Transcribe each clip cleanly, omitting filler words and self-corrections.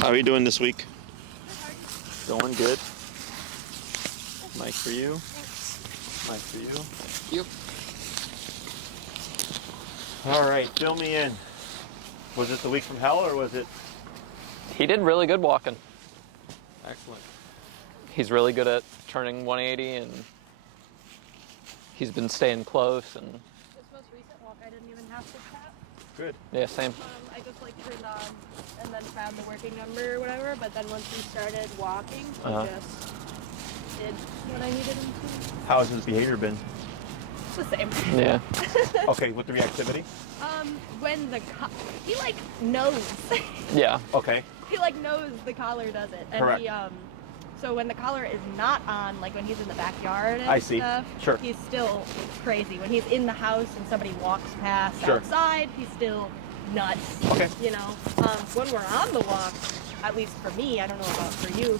How are you doing this week? Going good. Mic for you. Thanks. Mic for you. Yep. All right, fill me in. Was it the week from hell or was it? He did really good walking. Excellent. He's really good at turning 180, and he's been staying close. And This most recent walk, I didn't even have to tap. Good. yeah, same. I just turned on and then found the working number or whatever. But then once we started walking, he just did what I needed him to. How's his behavior been? It's the same. Yeah. Okay, with the reactivity? When he knows. Yeah. Okay. He knows the collar does it. And Correct. he so when the collar is not on, like when he's in the backyard and I see. stuff, Sure. he's still crazy. When he's in the house and somebody walks past Sure. outside, he's still nuts. Okay. You know. When we're on the walk, at least for me, I don't know about for you.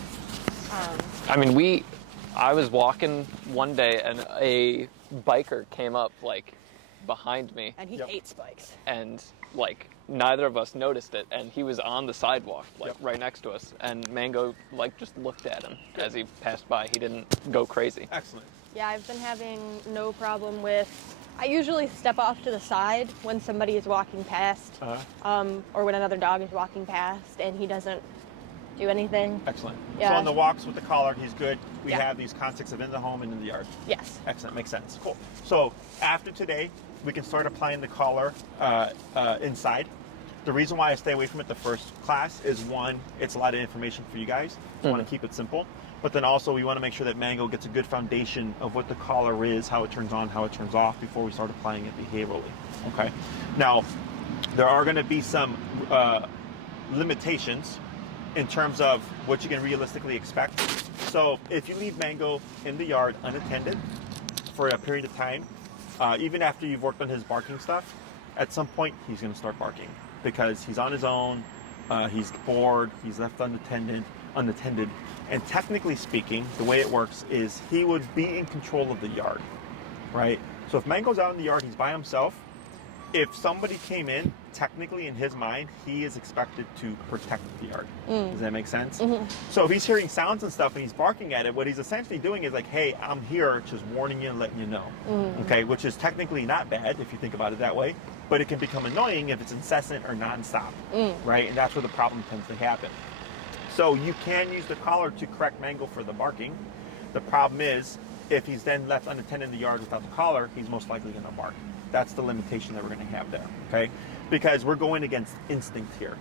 I mean, I was walking one day, and a biker came up, behind me. And he Yep. hates bikes. And, neither of us noticed it. And he was on the sidewalk, Yep. right next to us. And Mango, just looked at him as he passed by. He didn't go crazy. Excellent. Yeah, I've been having no problem with. I usually step off to the side when somebody is walking past, or when another dog is walking past, and he doesn't do anything. Excellent. Yeah. So on the walks with the collar, he's good. We Yeah. have these concepts of in the home and in the yard. Yes. Excellent. Makes sense. Cool. So after today, we can start applying the collar inside. The reason why I stay away from it the first class is, one, it's a lot of information for you guys. We want to keep it simple. But then also we want to make sure that Mango gets a good foundation of what the collar is, how it turns on, how it turns off before we start applying it behaviorally. Okay. Now, there are going to be some limitations in terms of what you can realistically expect. So if you leave Mango in the yard unattended for a period of time, even after you've worked on his barking stuff, at some point he's going to start barking because he's on his own, he's bored, he's left unattended, and technically speaking, the way it works is he would be in control of the yard, right? So if Mango's out in the yard, he's by himself. If somebody came in, technically in his mind, he is expected to protect the yard. Does that make sense? Mm-hmm. So if he's hearing sounds and stuff and he's barking at it, what he's essentially doing is hey, I'm here, just warning you and letting you know. Okay, which is technically not bad if you think about it that way, but it can become annoying if it's incessant or nonstop, right? And that's where the problem tends to happen. So you can use the collar to correct Mango for the barking. The problem is, if he's then left unattended in the yard without the collar, he's most likely going to bark. That's the limitation that we're going to have there, okay? Because we're going against instinct here.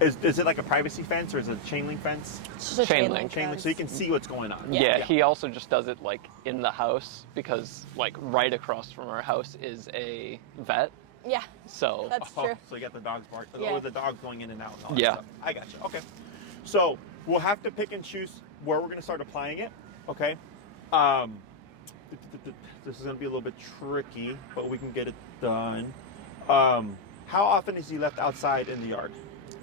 Is it like a privacy fence or is it a chain link fence? It's just a Chain chain link. Chain link, so you can see what's going on. Yeah, he also just does it, in the house because, right across from our house is a vet. Yeah, So that's true. So you got the dogs bark, Yeah. or the dogs going in and out and all that Yeah. stuff. I got you, okay. So we'll have to pick and choose where we're going to start applying it, okay? This is going to be a little bit tricky, but we can get it done. How often is he left outside in the yard?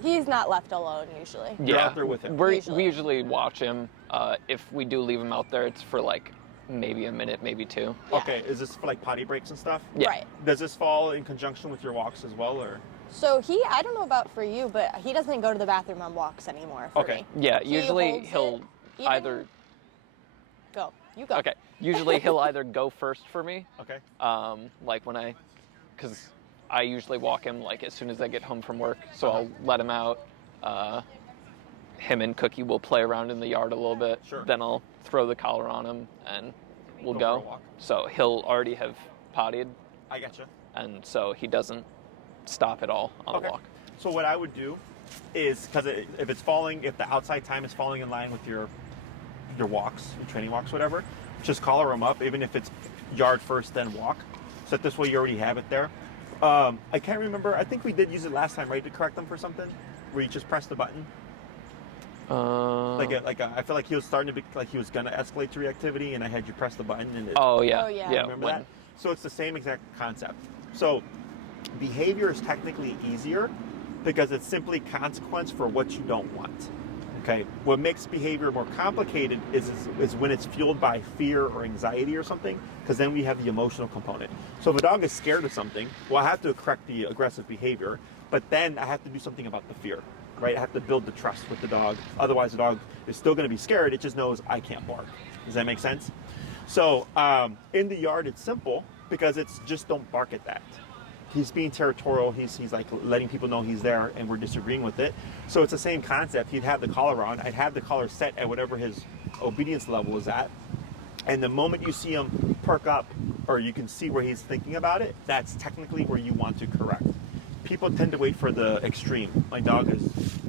He's not left alone usually. You're yeah, out there with him. We Usually. usually watch him. If we do leave him out there, it's for maybe a minute, maybe two. Yeah. Okay, is this for potty breaks and stuff? Yeah. Right. Does this fall in conjunction with your walks as well, or? So I don't know about for you, but he doesn't go to the bathroom on walks anymore for Okay. me. Yeah, He usually holds he'll it, even- either. Go. You go. Okay, usually he'll either go first for me, Okay. because I usually walk him as soon as I get home from work, so I'll let him out. Him and Cookie will play around in the yard a little bit. Sure. Then I'll throw the collar on him and we'll Go go. for a walk. So he'll already have pottied, I gotcha. and so he doesn't stop at all on Okay. a walk. So what I would do is, because if the outside time is falling in line with your walks, your training walks, whatever, just collar them up, even if it's yard first, then walk. So that this way you already have it there. I can't remember. I think we did use it last time, right, to correct them for something, where you just press the button. I feel like he was starting to be he was gonna escalate to reactivity, and I had you press the button, and it. Oh yeah, Oh, yeah. Remember that? So it's the same exact concept. So behavior is technically easier because it's simply consequence for what you don't want. Okay. What makes behavior more complicated is when it's fueled by fear or anxiety or something, because then we have the emotional component. So if a dog is scared of something, well, I have to correct the aggressive behavior, but then I have to do something about the fear. right? I have to build the trust with the dog. Otherwise, the dog is still going to be scared. It just knows I can't bark. Does that make sense? So in the yard, it's simple because it's just don't bark at that. He's being territorial. He's like letting people know he's there, and we're disagreeing with it. So it's the same concept. He'd have the collar on. I'd have the collar set at whatever his obedience level is at. And the moment you see him perk up, or you can see where he's thinking about it, that's technically where you want to correct. People tend to wait for the extreme. My dog is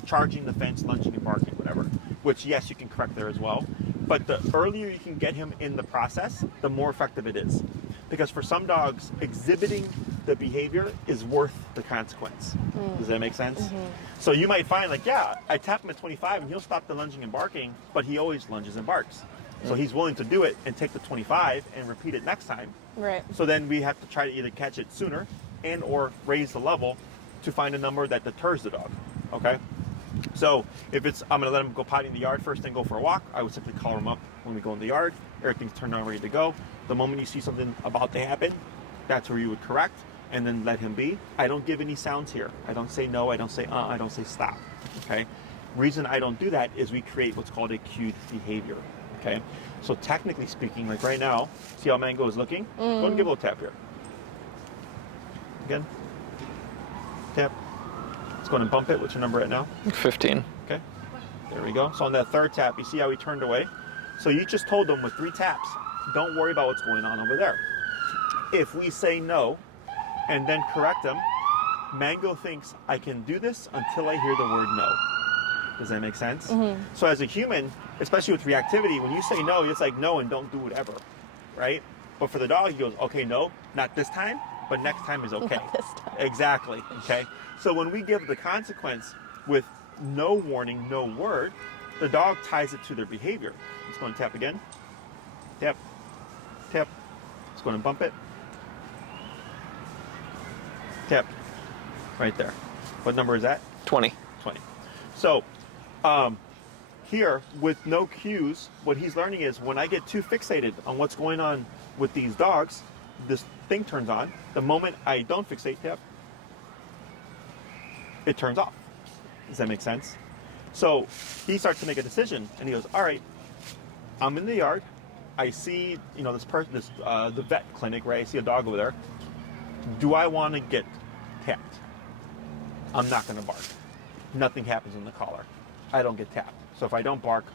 charging the fence, lunging and barking, whatever. Which, yes, you can correct there as well. But the earlier you can get him in the process, the more effective it is. Because for some dogs, exhibiting the behavior is worth the consequence. Does that make sense? So you might find like, yeah, I tap him at 25 and he'll stop the lunging and barking, but he always lunges and barks. So he's willing to do it and take the 25 and repeat it next time. Right. So then we have to try to either catch it sooner and or raise the level to find a number that deters the dog. Okay? So if it's, I'm going to let him go potty in the yard first and go for a walk, I would simply collar him up when we go in the yard. Everything's turned on, ready to go. The moment you see something about to happen, that's where you would correct and then let him be. I don't give any sounds here. I don't say no, I don't say I don't say stop. Okay? Reason I don't do that is we create what's called a cued behavior. Okay? So technically speaking, like right now, see how Mango is looking? Go ahead and give a little tap here. Again. Tap. Let's go ahead and bump it. What's your number at now? 15. Okay. There we go. So on that third tap, you see how he turned away? So you just told him with 3 taps, don't worry about what's going on over there. If we say no and then correct him, Mango thinks I can do this until I hear the word no. Does that make sense? So as a human, especially with reactivity, when you say no, it's like no and don't do whatever, right? But for the dog, he goes, okay, no, not this time, but next time is okay. Not this time. Exactly, okay? So when we give the consequence with no warning, no word, the dog ties it to their behavior. Let's go and tap again. Tap, tap. Let's go and bump it. Tap, right there. What number is that? 20. 20. So here, with no cues, what he's learning is when I get too fixated on what's going on with these dogs, this thing turns on. The moment I don't fixate, tap, it turns off. Does that make sense? So he starts to make a decision, and he goes, all right, I'm in the yard. I see, this person, the vet clinic, right? I see a dog over there. Do I want to get tapped? I'm not going to bark. Nothing happens in the collar. I don't get tapped. So if I don't bark,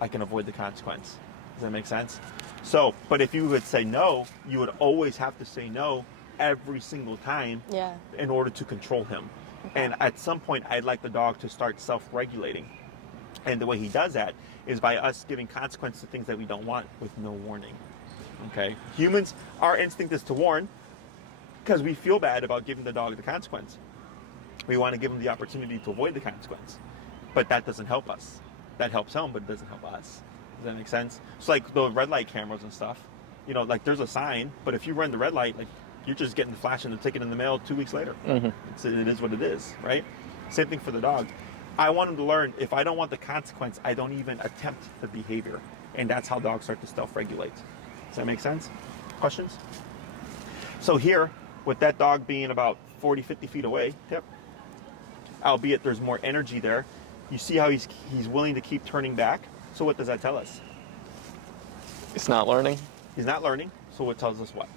I can avoid the consequence. Does that make sense? So, but if you would say no, you would always have to say no every single time in order to control him. Okay. And at some point, I'd like the dog to start self-regulating. And the way he does that is by us giving consequence to things that we don't want with no warning. Okay? Humans, our instinct is to warn because we feel bad about giving the dog the consequence. We want to give him the opportunity to avoid the consequence. But that doesn't help us. That helps him, but it doesn't help us. Does that make sense? It's like the red light cameras and stuff. Like there's a sign, but if you run the red light, like you're just getting the flash and the ticket in the mail 2 weeks later. It is what it is, right? Same thing for the dog. I want him to learn if I don't want the consequence, I don't even attempt the behavior. And that's how dogs start to self-regulate. Does that make sense? Questions? So here, with that dog being about 40, 50 feet away, albeit there's more energy there, you see how he's willing to keep turning back. So what does that tell us? It's not learning. He's not learning. So what tells us what?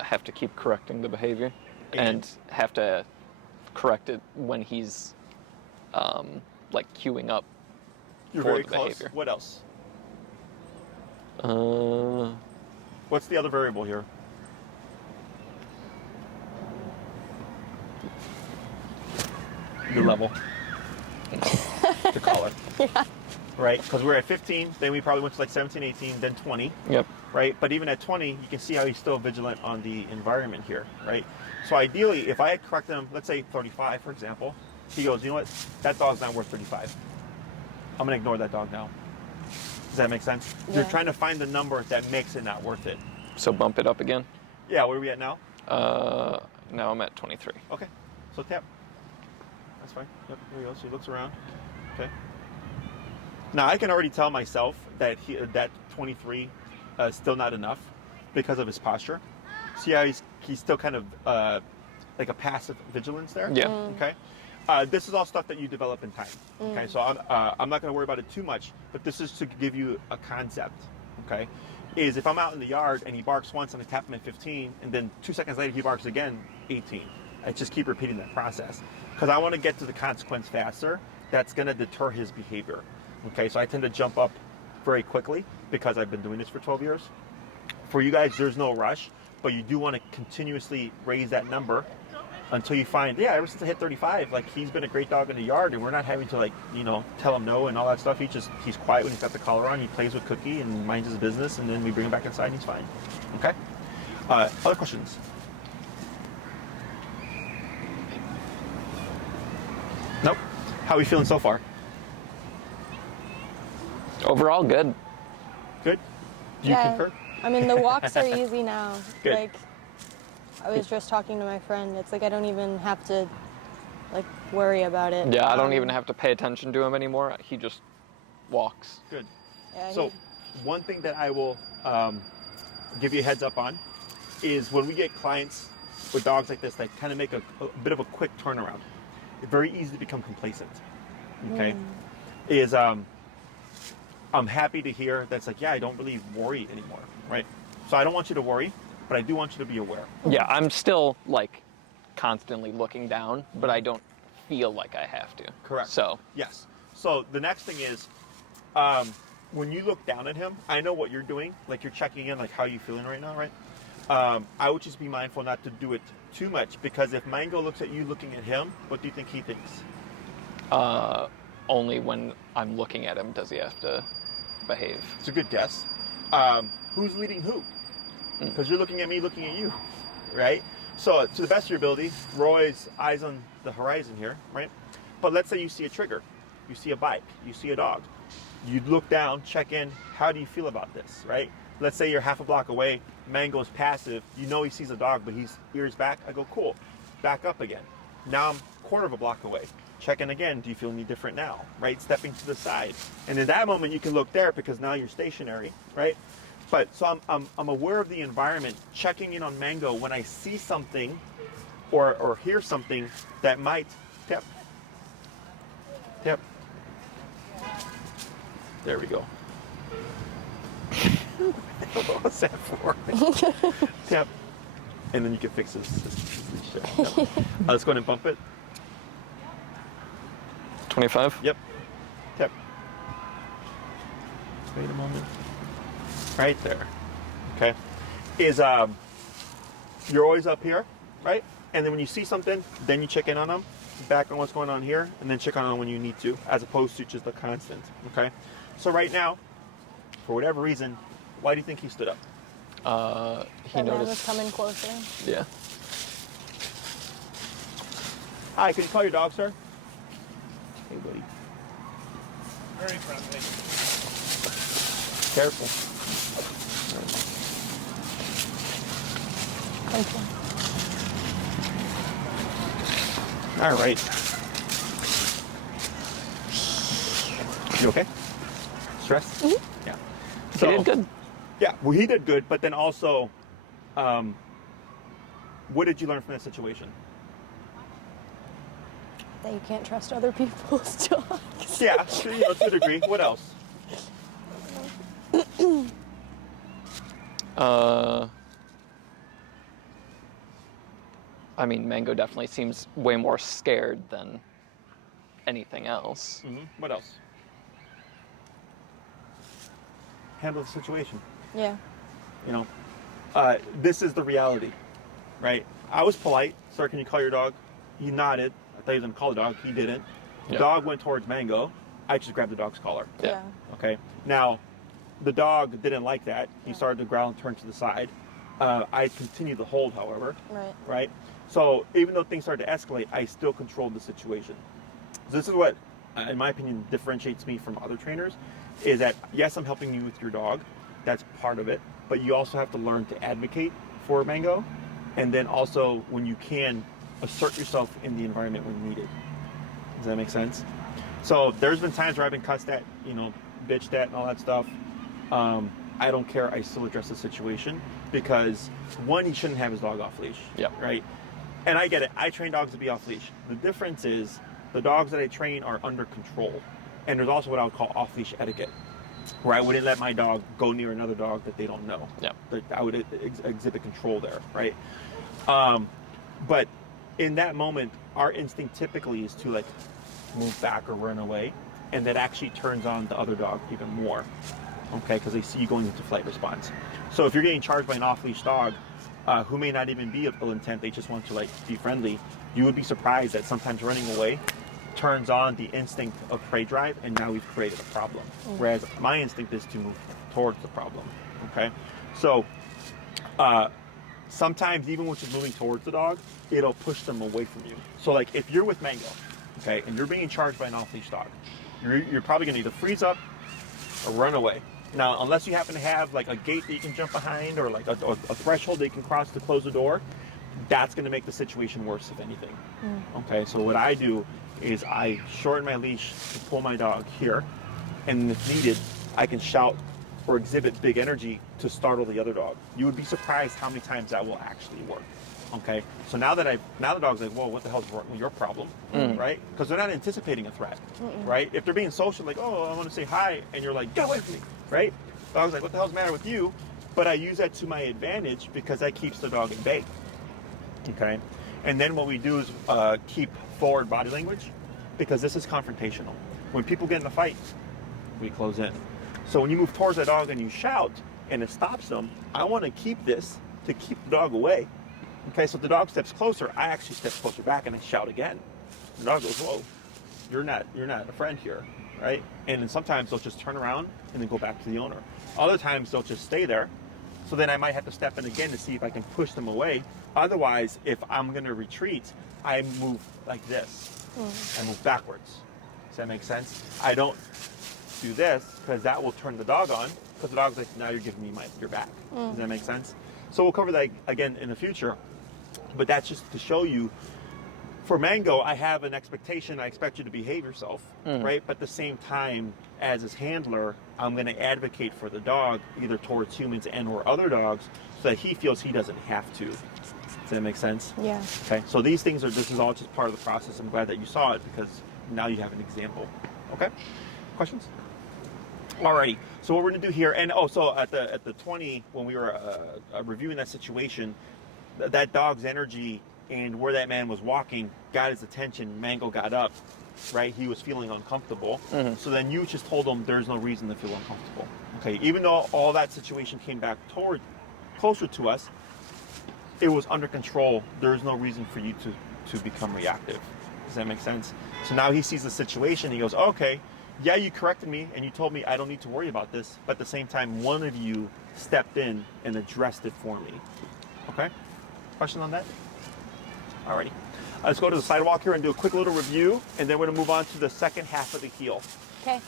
Have to keep correcting the behavior and have to correct it when he's queuing up You're for very the close. behavior. What else? Uh, What's the other variable here? The level. The collar. Right? Because we're at 15, then we probably went to like 17, 18, then 20. Yep. Right? But even at 20, you can see how he's still vigilant on the environment here, right? So ideally, if I had corrected him, let's say 35, for example, he goes, you know what? That dog's not worth 35. I'm going to ignore that dog now. Does that make sense? Yeah. You're trying to find the number that makes it not worth it. So bump it up again? Yeah, where are we at now? Now I'm at 23. Okay. So tap. That's fine. Yep, here he goes. He looks around. Okay. Now I can already tell myself that that 23 is still not enough because of his posture. See how he's still kind of like a passive vigilance there? Yeah. Okay. This is all stuff that you develop in time. Okay, so I'm not going to worry about it too much, but this is to give you a concept. Okay, is if I'm out in the yard and he barks once and I tap him at 15, and then 2 seconds later he barks again, 18. I just keep repeating that process because I want to get to the consequence faster. That's going to deter his behavior. Okay, so I tend to jump up very quickly because I've been doing this for 12 years. For you guys, there's no rush, but you do want to continuously raise that number until you find, yeah, ever since I hit 35, like he's been a great dog in the yard, and we're not having to, like, you know, tell him no and all that stuff. He's quiet when he's got the collar on. He plays with Cookie and minds his business, and then we bring him back inside and he's fine. Okay. Other questions? Nope. How are we feeling so far? Overall, good. Good. Do you concur? I mean, the walks are easy now. Good. Like, I was just talking to my friend. It's like I don't even have to, like, worry about it. Yeah, I don't even have to pay attention to him anymore. He just walks. Good. Yeah, So, one thing that I will give you a heads up on is when we get clients with dogs like this that kind of make a bit of a quick turnaround, it's very easy to become complacent. Okay? I'm happy to hear that's like, yeah, I don't really worry anymore, right? So I don't want you to worry, but I do want you to be aware. Yeah, I'm still, like, constantly looking down, but I don't feel like I have to. Correct. So. Yes. So the next thing is, when you look down at him, I know what you're doing. Like, you're checking in, like, how are you feeling right now, right? I would just be mindful not to do it too much, because if Mango looks at you looking at him, what do you think he thinks? Only when I'm looking at him does he have to behave. It's a good guess. Who's leading who? Because you're looking at me, looking at you, right? So to the best of your ability, Roy's eyes on the horizon here, right? But let's say you see a trigger, you see a bike, you see a dog. You look down, check in, how do you feel about this, right? Let's say you're half a block away, Mango's passive, you know he sees a dog, but he's ears back. I go, cool, back up again. Now I'm a quarter of a block away. Check in again, do you feel any different now, right? Stepping to the side. And in that moment, you can look there because now you're stationary, right? But so I'm aware of the environment, checking in on Mango when I see something or hear something that might tip. There we go. What's that for? Tap. And then you can fix this leash there. Let's go ahead and bump it. 25? Yep. Tap. Wait a moment. Right there. Okay. Is you're always up here, right? And then when you see something, then you check in on them, back on what's going on here, and then check on them when you need to, as opposed to just a constant. Okay. So right now, for whatever reason, why do you think he stood up? He that man was noticed. coming closer. Yeah. Hi, can you call your dog, sir? Hey, buddy. Very friendly. Careful. Thank you. All right. You okay? Stressed? Mm-hmm. Yeah. He did good. Yeah, well, he did good, but then also, what did you learn from that situation? That you can't trust other people's dogs. Yeah, to a degree. What else? I mean, Mango definitely seems way more scared than anything else. Mm-hmm. What else? Handle the situation. Yeah. You know, this is the reality, right? I was polite. Sir, can you call your dog? He nodded. I thought he was going to call the dog. He didn't. The Yeah. dog went towards Mango. I just grabbed the dog's collar. Yeah. Okay. Now, the dog didn't like that. He started to growl and turn to the side. I continued to hold, however. Right. Right? So even though things started to escalate, I still controlled the situation. So this is what, in my opinion, differentiates me from other trainers, is that, yes, I'm helping you with your dog. That's part of it. But you also have to learn to advocate for Mango. And then also, when you can, assert yourself in the environment when needed. Does that make sense? So there's been times where I've been cussed at, bitched at and all that stuff. I don't care. I still address the situation because, one, he shouldn't have his dog off leash. Yep. Right? And I get it. I train dogs to be off leash. The difference is the dogs that I train are under control. And there's also what I would call off-leash etiquette, where I wouldn't let my dog go near another dog that they don't know. Yeah. I would exhibit control there, right? But in that moment, our instinct typically is to like move back or run away, and that actually turns on the other dog even more, okay? Because they see you going into flight response. So if you're getting charged by an off-leash dog, who may not even be of ill intent, they just want to like be friendly, you would be surprised that sometimes running away turns on the instinct of prey drive, and now we've created a problem. Whereas my instinct is to move towards the problem, okay? So sometimes even when you're moving towards the dog, it'll push them away from you. So like if you're with Mango, okay, and you're being charged by an off-leash dog, you're probably gonna either freeze up or run away. Now, unless you happen to have like a gate that you can jump behind, or like a threshold that you can cross to close the door, that's gonna make the situation worse, if anything. Okay, so what I do is I shorten my leash to pull my dog here, and if needed, I can shout or exhibit big energy to startle the other dog. You would be surprised how many times that will actually work. Okay, so now the dog's like, whoa, what the hell's your problem, right? Because they're not anticipating a threat, right? If they're being social, like, oh, I want to say hi, and you're like, get away from me, right? The dog's like, what the hell's the matter with you? But I use that to my advantage because that keeps the dog at bay. Okay, and then what we do is keep forward body language, because this is confrontational. When people get in a fight, we close in. So when you move towards that dog and you shout and it stops them, I want to keep this to keep the dog away. Okay, so if the dog steps closer, I actually step closer back and I shout again. The dog goes, whoa, you're not a friend here, right? And then sometimes they'll just turn around and then go back to the owner. Other times they'll just stay there. So then I might have to step in again to see if I can push them away. Otherwise, if I'm gonna retreat, I move like this. I move backwards. Does that make sense? I don't do this because that will turn the dog on, because the dog's like, now you're giving me your back. Does that make sense? So we'll cover that again in the future. But that's just to show you, for Mango, I have an expectation. I expect you to behave yourself, right? But at the same time, as his handler, I'm going to advocate for the dog, either towards humans and or other dogs, so that he feels he doesn't have to. Does that make sense? Yeah. Okay, so this is all just part of the process. I'm glad that you saw it, because now you have an example. Okay, questions? Alrighty, so what we're gonna do here, and so at the 20, when we were reviewing that situation, that dog's energy and where that man was walking got his attention. Mango got up, right? He was feeling uncomfortable. So then you just told him there's no reason to feel uncomfortable. Okay, even though all that situation came back closer to us, it was under control. There's no reason for you to become reactive. Does that make sense? So now he sees the situation, he goes, okay, yeah, you corrected me and you told me I don't need to worry about this, but at the same time, one of you stepped in and addressed it for me. Okay? Question on that? Alrighty. Let's go to the sidewalk here and do a quick little review, and then we're going to move on to the second half of the heel. Okay.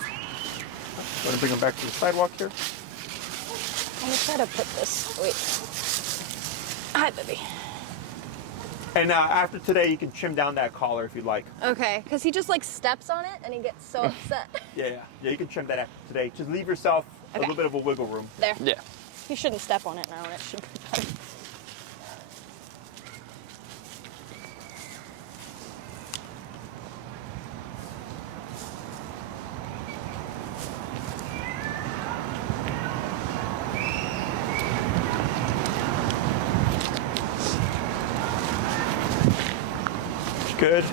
I'm going to bring them back to the sidewalk here. I'm gonna try to put this. Wait. Hi, baby. And after today, you can trim down that collar if you'd like. Okay, because he just like steps on it and he gets so upset. Yeah, you can trim that after today. Just leave yourself a little bit of a wiggle room. There. Yeah. He shouldn't step on it now, and it should be better. Good.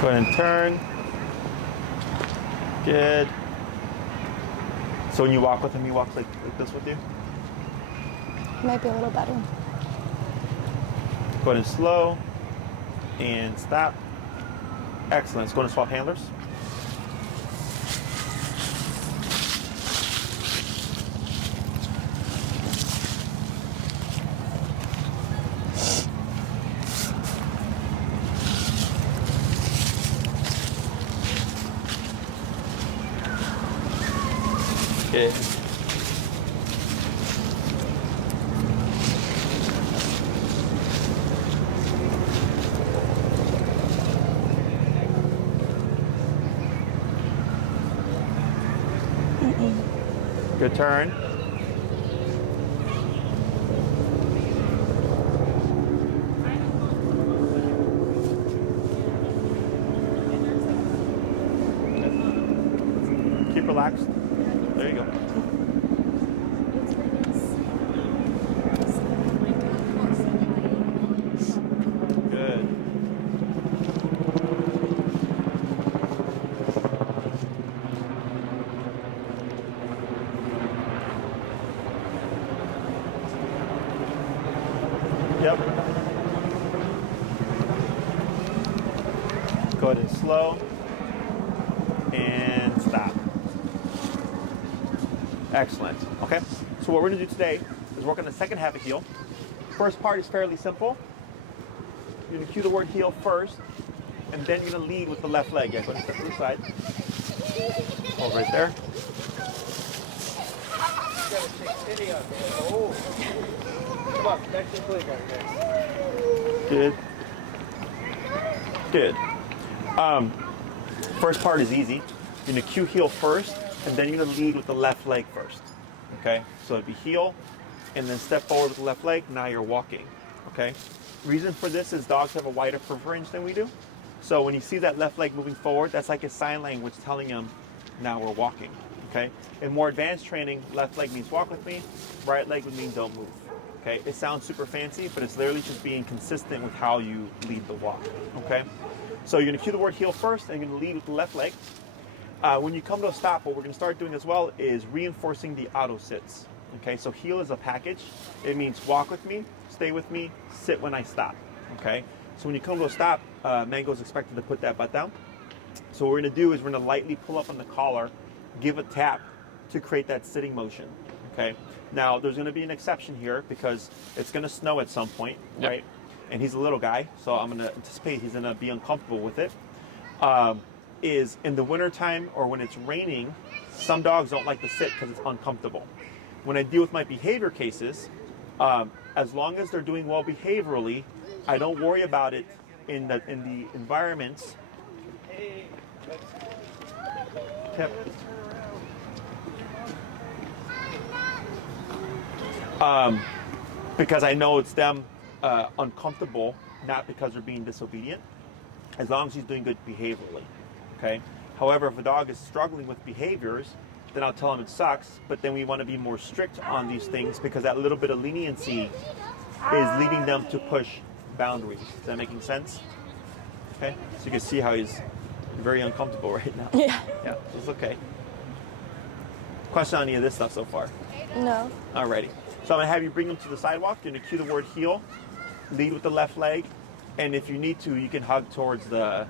Go ahead and turn. Good. So when you walk with him, he walks like this with you? Might be a little better. Go ahead and slow. And stop. Excellent. Let's go and swap handlers. Good. Good turn. Keep relaxed. There you go. Good. Yep. Go ahead and slow. And stop. Excellent. Okay. So what we're going to do today is work on the second half of heel. First part is fairly simple. You're going to cue the word heel first, and then you're going to lead with the left leg. Yeah, go ahead and step to the side. Hold right there. Come on, back to the play, guys. Good. Good. First part is easy. You're going to cue heel first, and then you're going to lead with the left leg first. Okay? So it'd be heel, and then step forward with the left leg. Now you're walking. Okay? Reason for this is dogs have a wider foot range than we do. So when you see that left leg moving forward, that's like a sign language telling them, now we're walking. Okay? In more advanced training, left leg means walk with me, right leg would mean don't move. Okay? It sounds super fancy, but it's literally just being consistent with how you lead the walk. Okay? So you're going to cue the word heel first, and you're going to lead with the left leg. When you come to a stop, what we're going to start doing as well is reinforcing the auto sits. Okay, so heel is a package. It means walk with me, stay with me, sit when I stop. Okay, so when you come to a stop, Mango is expected to put that butt down. So what we're going to do is we're going to lightly pull up on the collar, give a tap to create that sitting motion. Okay, now there's going to be an exception here because it's going to snow at some point, right? And he's a little guy, so I'm going to anticipate he's going to be uncomfortable with it. Is in the wintertime or when it's raining, some dogs don't like to sit because it's uncomfortable. When I deal with my behavior cases, as long as they're doing well behaviorally, I don't worry about it in the environments. Yep. Because I know it's them uncomfortable, not because they're being disobedient, as long as he's doing good behaviorally. Okay. However, if a dog is struggling with behaviors, then I'll tell him it sucks, but then we want to be more strict on these things because that little bit of leniency is leading them to push boundaries. Is that making sense? Okay. So you can see how he's very uncomfortable right now. Yeah. Yeah, it's okay. Question on any of this stuff so far? No. Alrighty. So I'm going to have you bring him to the sidewalk. You're going to cue the word heel, lead with the left leg, and if you need to, you can hug towards the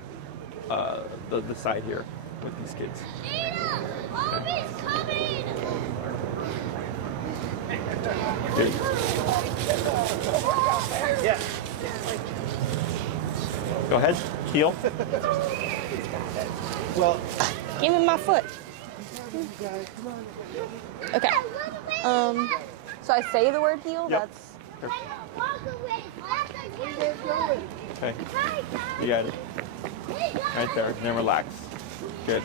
side here with these kids. Good. Yeah. Go ahead, heel. Well, Give me my foot. Okay. So I say the word heel. Yep. That's Okay. You got it. Right there. And then relax. Good.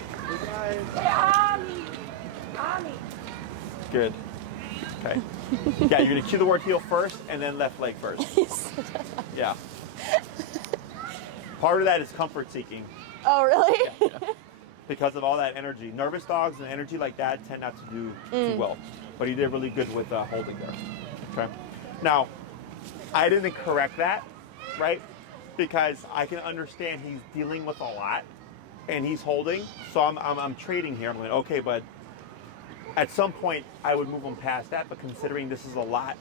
Good. Okay. Yeah, you're going to cue the word heel first and then left leg first. Yeah. Part of that is comfort seeking. Oh, really? Yeah. Because of all that energy. Nervous dogs and energy like that tend not to do too well. But he did really good with holding there. Okay. Now, I didn't correct that, right? Because I can understand he's dealing with a lot and he's holding. So I'm trading here. I'm like, okay, but at some point I would move him past that. But considering this is a lot,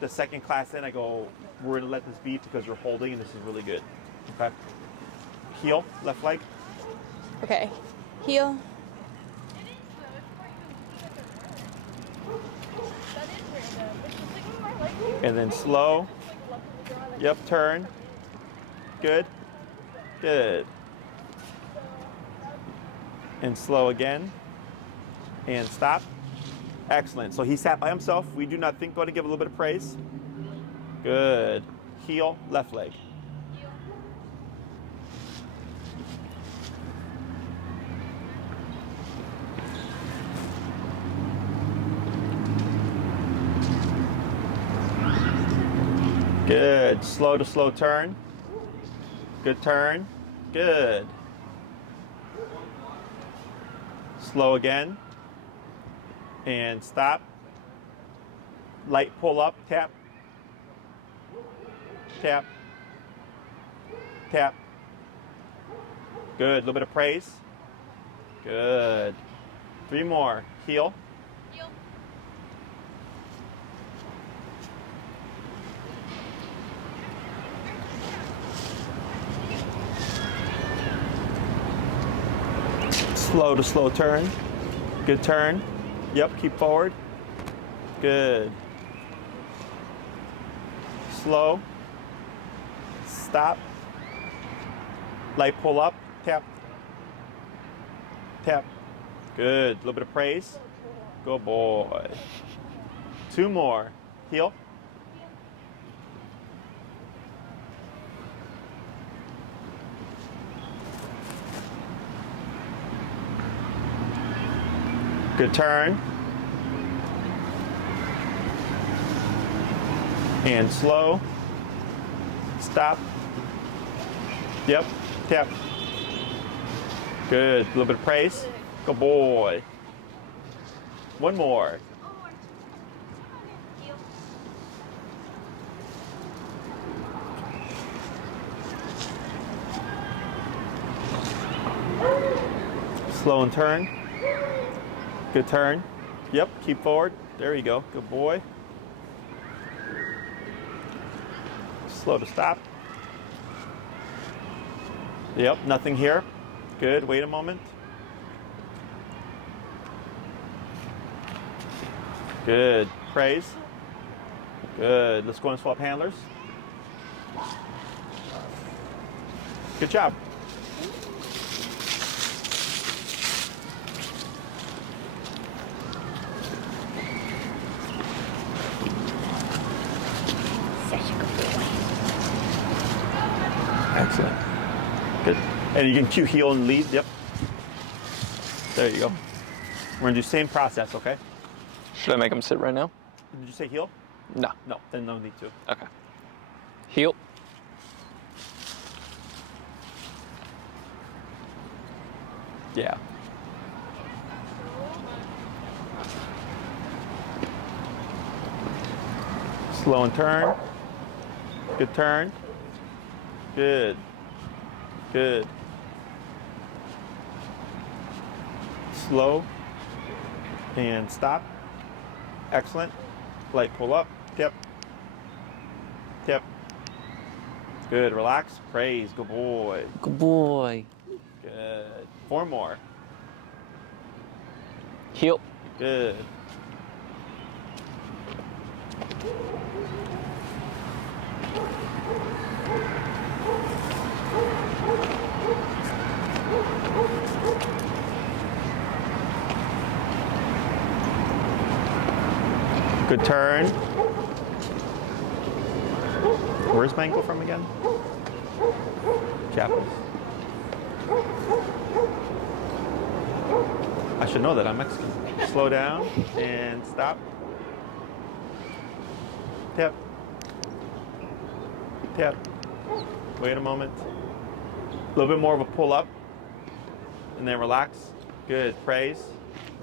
the second class in, I go, we're going to let this be because you're holding and this is really good. Okay. Heel, left leg. Okay. Heel. And then slow. Yep, turn. Good. Good. And slow again. And stop. Excellent. So he sat by himself. We do nothing. Go ahead and give a little bit of praise. Good. Heel, left leg. Good. Slow to slow turn. Good turn. Good. Slow again. And stop. Light pull up, tap. Tap. Tap. Good. A little bit of praise. Good. 3 more. Heel. Heel. Slow to slow turn. Good turn. Yep, keep forward. Good. Slow. Stop. Light pull up. Tap. Tap. Good. A little bit of praise. Good boy. 2 more. Heel. Good turn. And slow. Stop. Yep. Tap. Good. A little bit of praise. Good boy. 1 more. Slow and turn. Good turn. Yep, keep forward. There you go. Good boy. Slow to stop. Yep, nothing here. Good. Wait a moment. Good. Praise. Good. Let's go and swap handlers. Good job. Excellent. Good. And you can cue heel and lead. Yep. There you go. We're going to do the same process, okay? Should I make him sit right now? Did you say heel? No. No, then no need to. Okay. Heel. Yeah. Slow and turn. Good turn. Good. Good. Slow. And stop. Excellent. Light pull up. Tip. Tip. Good. Relax. Praise. Good boy. Good boy. Good. 4 more. Heel. Good. Good turn. Where's Mango from again? Japanese. I should know that, I'm Mexican. Slow down and stop. Tap. Tap. Wait a moment. A little bit more of a pull up. And then relax. Good. Praise.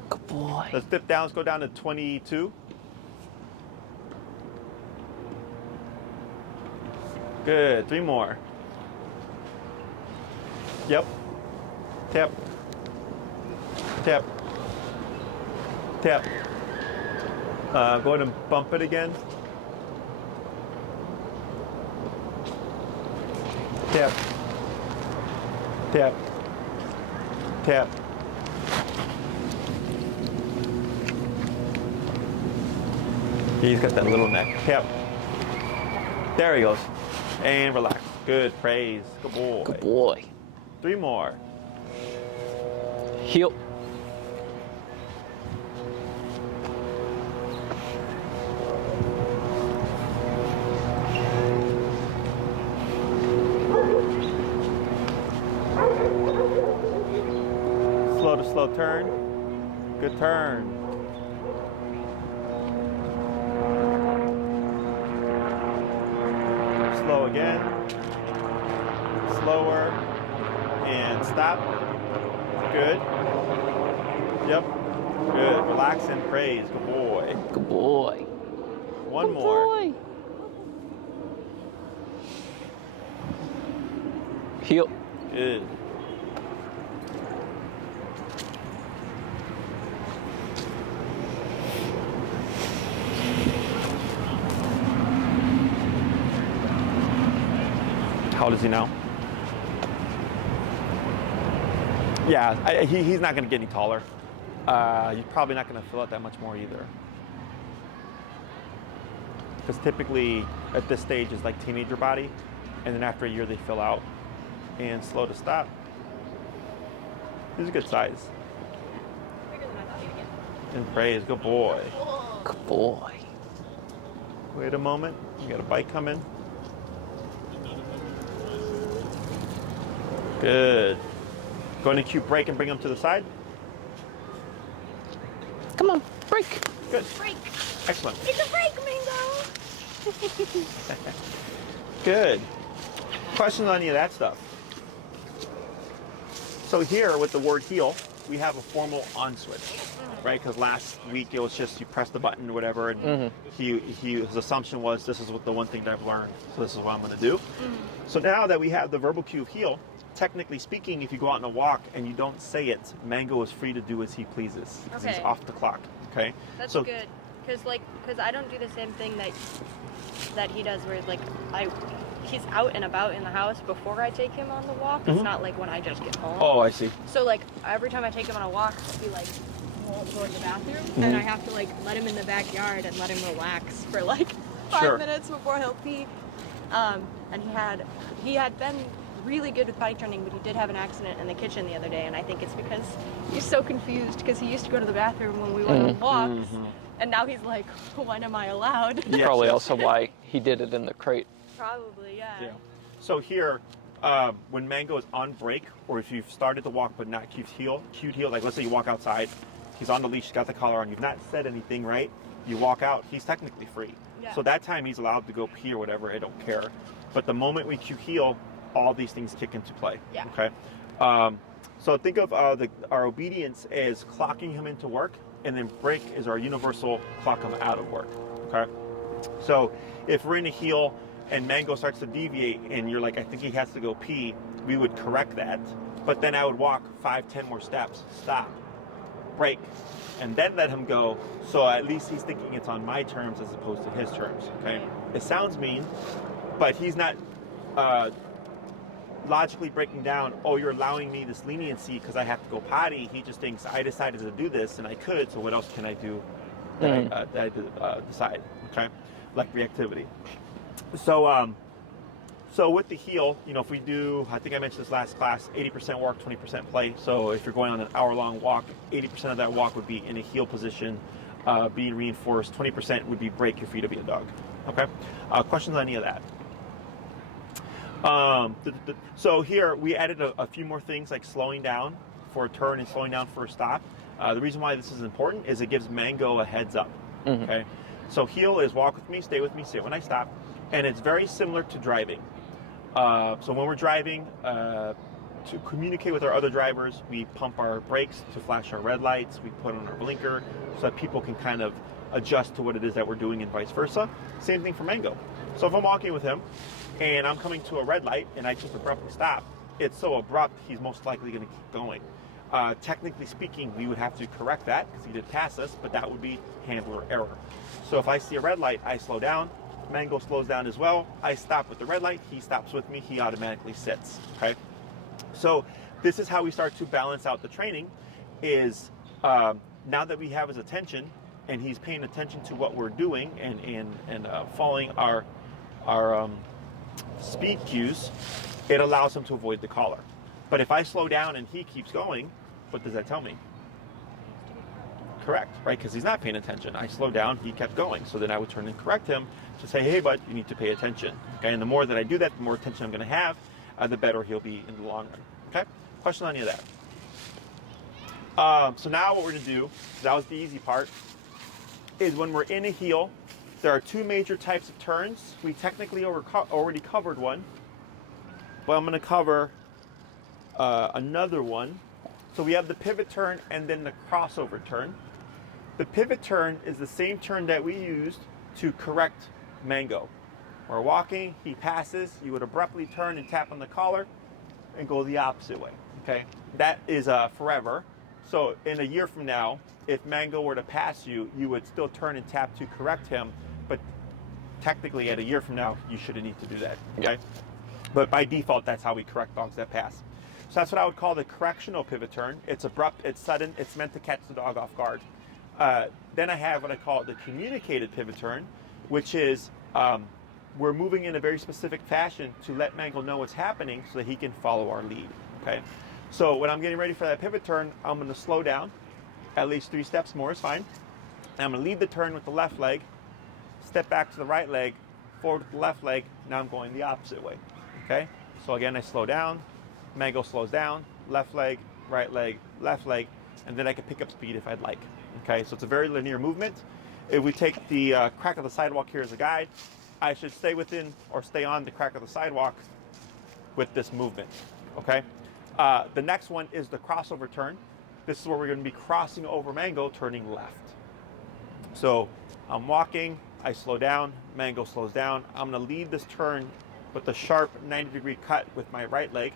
Good boy. Let's dip down. Let's go down to 22. Good. 3 more. Yep. Tap. Tap. Tap. Go ahead and bump it again. Tap. Tap. Tap. He's got that little neck. Tap. There he goes. And relax. Good. Praise. Good boy. Good boy. 3 more. Heel. Slow to slow turn. Good turn. Slow again. Slower. And stop. Good. Yep. Good. Relax and praise. Good boy. Good boy. One Good more. boy. Heel. Good. How old is he now? Yeah, he's not going to get any taller. You're probably not going to fill out that much more either. Because typically at this stage is like teenager body, and then after a year they fill out. And slow to stop. He's a good size. And praise, good boy. Good boy. Wait a moment, you got a bite coming. Good. Go into cue break and bring him to the side. Come on, break. Good. Break. Excellent. It's a break, Mingo. Good. Questions on any of that stuff? So here with the word heel, we have a formal on switch, right? Because last week it was just you press the button or whatever, and his assumption was this is what the one thing that I've learned, so this is what I'm going to do. So now that we have the verbal cue of heel, technically speaking, if you go out on a walk and you don't say it, Mango is free to do as he pleases. 'Cause he's off the clock. Okay. That's so, good, because I don't do the same thing that he does, where like he's out and about in the house before I take him on the walk. It's not like when I just get home. Oh, I see. So like every time I take him on a walk, he like won't go to the bathroom, and I have to like let him in the backyard and let him relax for like 5 minutes before he'll pee. And he had been really good with potty training, but he did have an accident in the kitchen the other day, and I think it's because he's so confused because he used to go to the bathroom when we went on walks, and now he's like, when am I allowed? Yes, probably also why he did it in the crate. Probably, yeah. So here, when Mango is on break, or if you've started to walk but not cued heel, like let's say you walk outside, he's on the leash, he's got the collar on, you've not said anything, right? You walk out, he's technically free. Yeah. So that time he's allowed to go pee or whatever, I don't care. But the moment we cue heel, all these things kick into play. Yeah. Okay. So think of our obedience as clocking him into work, and then break is our universal clock him out of work. Okay. So if we're in a heel and Mango starts to deviate and you're like, I think he has to go pee, we would correct that. But then I would walk 5-10 more steps, stop, break, and then let him go. So at least he's thinking it's on my terms as opposed to his terms. Okay. It sounds mean, but he's not logically breaking down, oh, you're allowing me this leniency because I have to go potty. He just thinks I decided to do this and I could, so what else can I do that I decide? Okay. Like reactivity. So so with the heel, you know, if we do, I think I mentioned this last class, 80% walk, 20% play. So if you're going on an hour-long walk, 80% of that walk would be in a heel position, being reinforced. 20% would be break your feet to be a dog. Okay. Questions on any of that? So here we added a few more things like slowing down for a turn and slowing down for a stop. The reason why this is important is it gives Mango a heads up. Okay. So heel is walk with me, stay with me, sit when I stop. And it's very similar to driving. So when we're driving, to communicate with our other drivers, we pump our brakes to flash our red lights, we put on our blinker so that people can kind of adjust to what it is that we're doing and vice versa. Same thing for Mango. So if I'm walking with him and I'm coming to a red light and I just abruptly stop, it's so abrupt he's most likely going to keep going. Technically speaking, we would have to correct that because he did pass us, but that would be handler error. So if I see a red light, I slow down. Mango slows down as well. I stop with the red light. He stops with me. He automatically sits. Okay. So this is how we start to balance out the training. Is now that we have his attention and he's paying attention to what we're doing and following our speed cues, it allows him to avoid the collar. But if I slow down and he keeps going, what does that tell me? Correct, right? Because he's not paying attention. I slowed down, he kept going. So then I would turn and correct him to say, hey, bud, you need to pay attention. Okay, and the more that I do that, the more attention I'm going to have, the better he'll be in the long run. Okay? Question on any of that? So now what we're gonna do, that was the easy part, is when we're in a heel, there are two major types of turns. We technically already covered one, but I'm gonna cover another one. So we have the pivot turn and then the crossover turn. The pivot turn is the same turn that we used to correct Mango. We're walking, he passes, you would abruptly turn and tap on the collar and go the opposite way, okay? That is forever. So in a year from now, if Mango were to pass you, you would still turn and tap to correct him, but technically at a year from now, you shouldn't need to do that, okay? But by default, that's how we correct dogs that pass. So that's what I would call the correctional pivot turn. It's abrupt, it's sudden, it's meant to catch the dog off guard. Then I have what I call the communicated pivot turn, which is we're moving in a very specific fashion to let Mango know what's happening so that he can follow our lead, okay? So when I'm getting ready for that pivot turn, I'm gonna slow down, at least 3 steps more is fine. And I'm gonna lead the turn with the left leg, step back to the right leg, forward with the left leg, now I'm going the opposite way, okay? So again, I slow down, Mango slows down, left leg, left leg, and then I can pick up speed if I'd like, okay? So it's a very linear movement. If we take the crack of the sidewalk here as a guide, I should stay within or stay on the crack of the sidewalk with this movement, okay? The next one is the crossover turn. This is where we're gonna be crossing over Mango, turning left. So I'm walking, I slow down, Mango slows down. I'm gonna lead this turn with a sharp 90-degree cut with my right leg,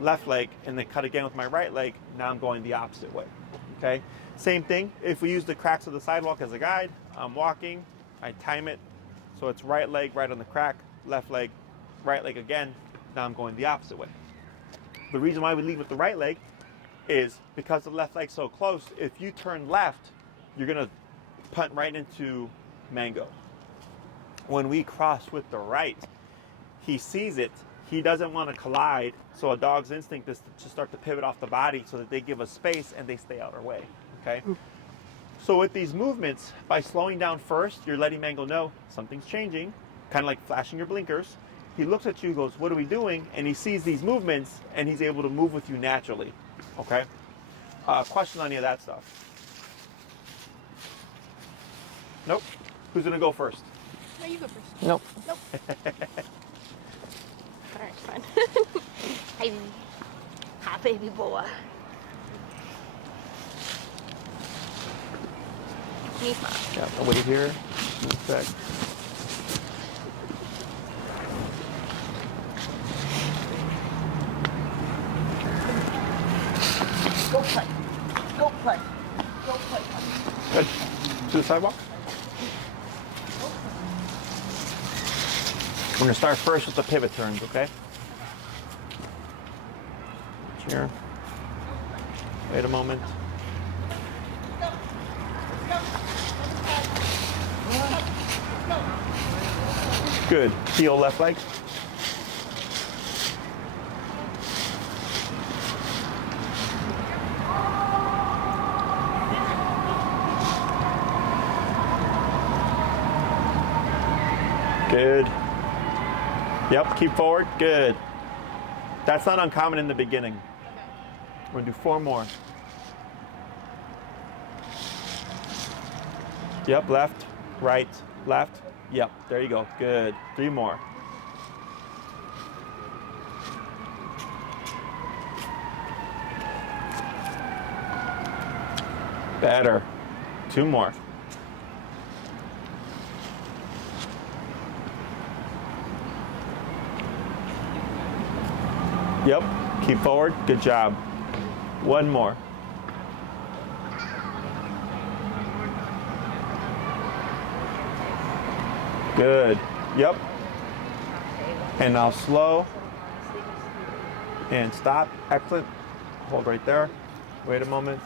left leg, and then cut again with my right leg. Now I'm going the opposite way, okay? Same thing, if we use the cracks of the sidewalk as a guide, I'm walking, I time it, so it's right leg right on the crack, left leg, right leg again, now I'm going the opposite way. The reason why we lead with the right leg is because the left leg's so close, if you turn left, you're gonna punt right into Mango. When we cross with the right, he sees it, he doesn't want to collide, so a dog's instinct is to start to pivot off the body so that they give us space and they stay out our way, okay? So with these movements, by slowing down first, you're letting Mango know something's changing, kind of like flashing your blinkers. He looks at you, goes, what are we doing? And he sees these movements and he's able to move with you naturally, okay? Question on any of that stuff? Nope. Who's gonna go first? No, you go first. Nope. Nope. All right, fine. Hi, baby boy. Yeah, nobody here. Back. Go play. Go play. Go play. Good. To the sidewalk. We're gonna start first with the pivot turns, okay? Here. Wait a moment. Good. Heel left leg. Good. Yep, keep forward. Good. That's not uncommon in the beginning. We're gonna do 4 more. Yep, left, right, left. Yep, there you go. Good. 3 more. Better. 2 more. Yep, keep forward. Good job. 1 more. Good. Yep. And now slow. And stop. Excellent. Hold right there. Wait a moment.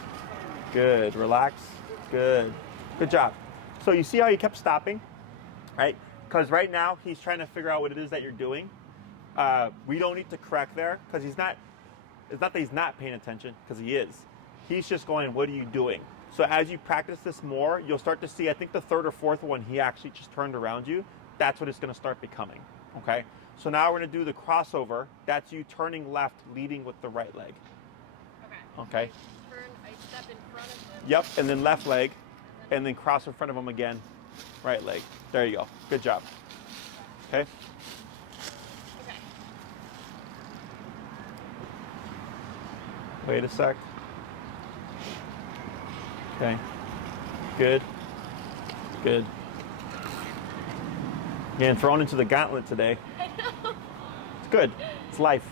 Good. Relax. Good. Good job. So you see how you kept stopping, right? Because right now he's trying to figure out what it is that you're doing. We don't need to correct there because he's not, it's not that he's not paying attention, because he is. He's just going, what are you doing? So as you practice this more, you'll start to see, I think the 3rd or 4th one, he actually just turned around you. That's what it's going to start becoming, okay? So now we're going to do the crossover. That's you turning left, leading with the right leg. Okay. Okay? Turn, I step in front of him. Yep, and then left leg, and then cross in front of him again. Right leg. There you go. Good job. Okay. Okay. Wait a sec. Okay. Good. Good. Getting thrown into the gauntlet today. I know. It's good. It's life.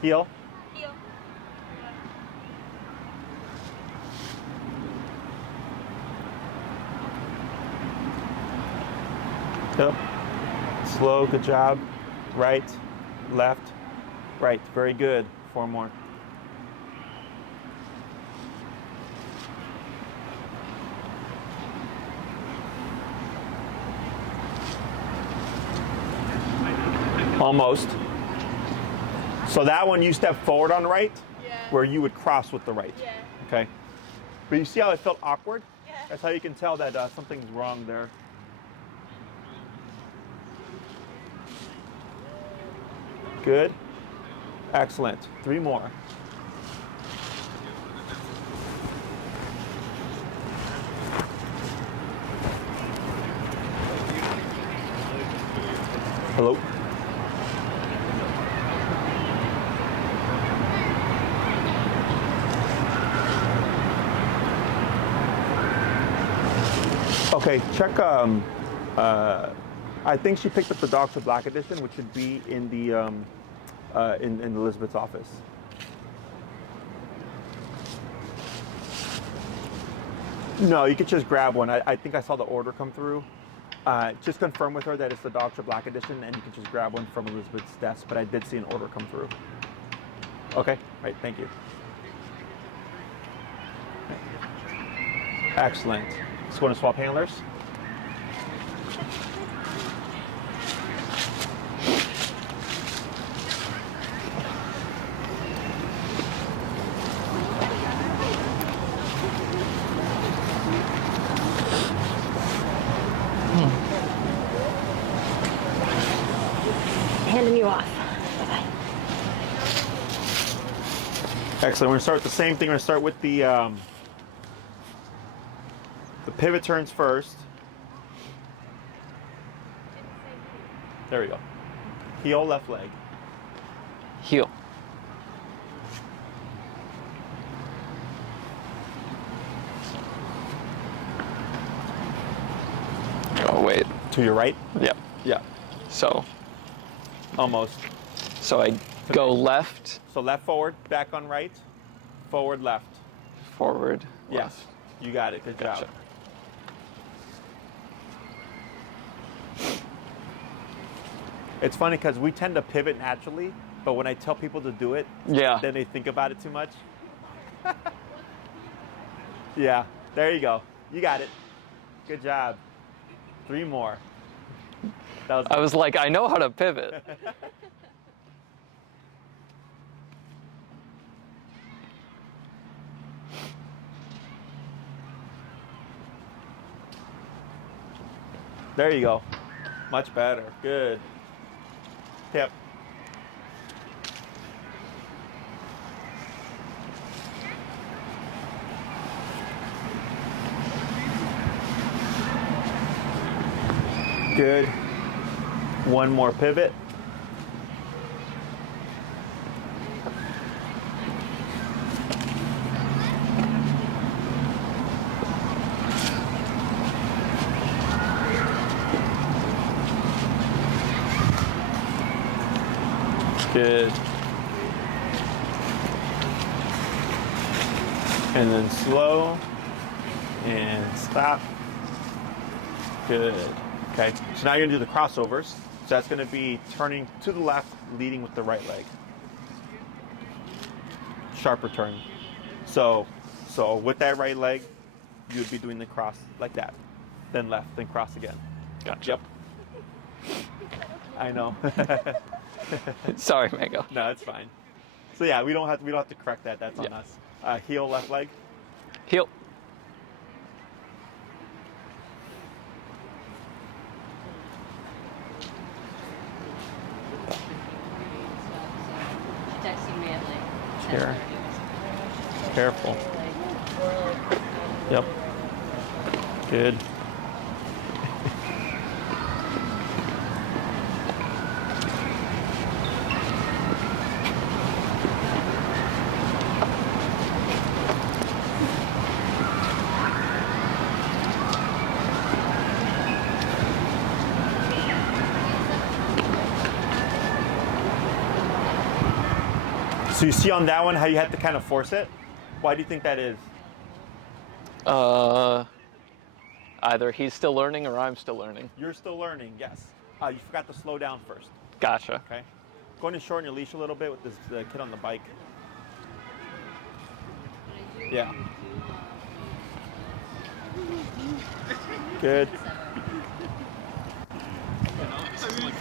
Heel. Heel. Yep. Slow. Good job. Right. Left. Right. Very good. 4 more. Almost. So that one you step forward on right, Yeah. where you would cross with the right. Yeah. Okay. But you see how it felt awkward? Yeah. That's how you can tell that something's wrong there. Good. Excellent. 3 more. Hello? Okay, check. I think she picked up the Dr. Black edition, which should be in the in Elizabeth's office. No, you could just grab one. I think I saw the order come through. Just confirm with her that it's the Dr. Black edition, and you can just grab one from Elizabeth's desk. But I did see an order come through. Okay, right. Thank you. Excellent. Let's go to swap handlers. Handing you off. Excellent. We're going to start with the same thing. We're going to start with the pivot turns first. There we go. Heel, left leg. Heel. Oh, wait. To your right? Yep. Yeah. So Almost. I go left, So left forward, back on right, forward left. forward, Yes. left. You got it. Good Gotcha. job. It's funny because we tend to pivot naturally, but when I tell people to do it, Yeah. then they think about it too much. Yeah. There you go. You got it. Good job. 3 more. That was I was like, I know how to pivot. There you go. Much better. Good. Tip. Good. 1 more pivot. Good. And then slow and stop. Good. Okay, so now you're gonna do the crossovers. So that's gonna be turning to the left, leading with the right leg. Sharper turn. So with that right leg, you would be doing the cross like that. Then left, then cross again. Gotcha. Yep. I know. Sorry, Mango. No, it's fine. So yeah, we don't have to correct that. That's on Yeah. us. Heel, left leg. Heel. Texting me at like Here. 10:30. Careful. Yep. Good. So you see on that one how you had to kind of force it? Why do you think that is? Either he's still learning or I'm still learning. You're still learning, yes. You forgot to slow down first, Gotcha. okay? Go ahead and shorten your leash a little bit with this kid on the bike. Yeah. Good.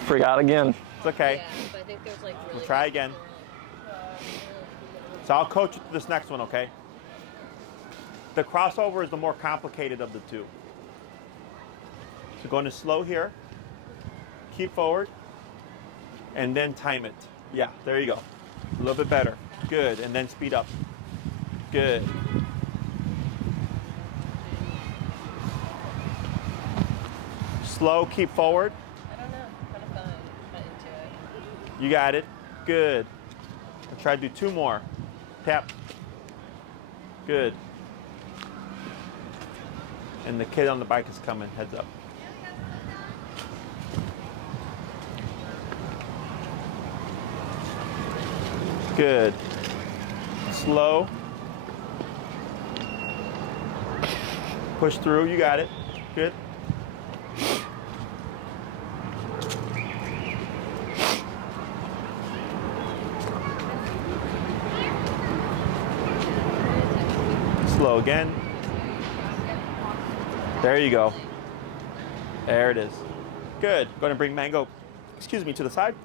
Forgot again. It's okay. Yeah, but I think there's like We'll try again. So I'll coach you to this next one, okay? The crossover is the more complicated of the two. So going to slow here, keep forward, and then time it. Yeah, there you go. A little bit better. Good, and then speed up. Good. Slow, keep forward. I don't know. Kind of fun. Not into it. You got it. Good. I'll try to do two more. Tap. Good. And the kid on the bike is coming, heads up. Good. Slow. Push through, you got it. Good. Slow again. There you go. There it is. Good. Going to bring Mango, excuse me, to the side.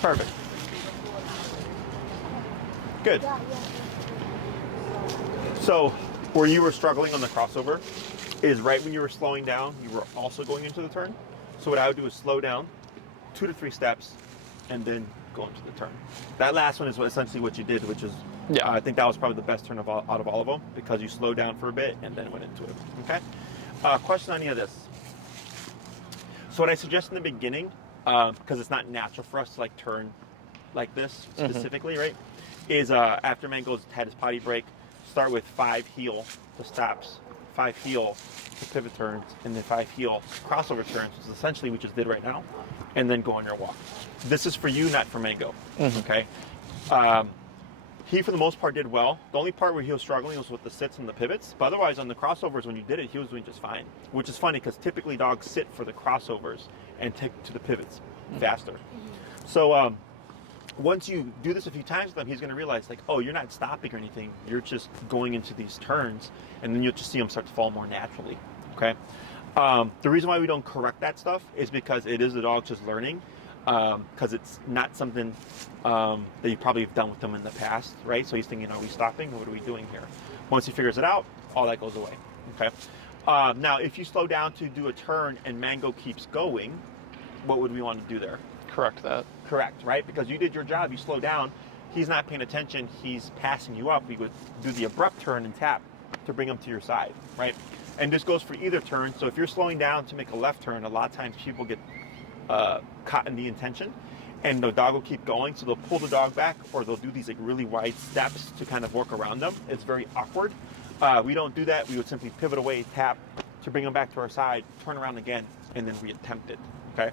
Perfect. Good. So, where you were struggling on the crossover is right when you were slowing down, you were also going into the turn. So what I would do is slow down 2 to 3 steps and then go into the turn. That last one is essentially what you did, which is, Yeah. I think that was probably the best turn out of all of them because you slowed down for a bit and then went into it. Okay? Question on any of this. So what I suggest in the beginning, because it's not natural for us to like turn like this specifically, right? Is after Mango's had his potty break, start with 5 heel to stops, 5 heel to pivot turns, and then 5 heel crossover turns, which is essentially what we just did right now, and then go on your walk. This is for you, not for Mango. Okay? He, for the most part, did well. The only part where he was struggling was with the sits and the pivots. But otherwise, on the crossovers, when you did it, he was doing just fine. Which is funny, because typically dogs sit for the crossovers and take to the pivots faster. So once you do this a few times with him, he's going to realize, like, oh, you're not stopping or anything. You're just going into these turns, and then you'll just see him start to fall more naturally. Okay? The reason why we don't correct that stuff is because it is the dog just learning. Because it's not something that you probably have done with them in the past, right? So he's thinking, are we stopping? What are we doing here? Once he figures it out, all that goes away, okay? Now, if you slow down to do a turn and Mango keeps going, what would we want to do there? Correct that. Correct, right? Because you did your job, you slow down, he's not paying attention, he's passing you up. We would do the abrupt turn and tap to bring him to your side, right? And this goes for either turn. So if you're slowing down to make a left turn, a lot of times people get caught in the intention and the dog will keep going, so they'll pull the dog back or they'll do these like really wide steps to kind of work around them. It's very awkward. We don't do that. We would simply pivot away, tap to bring them back to our side, turn around again, and then reattempt it. Okay.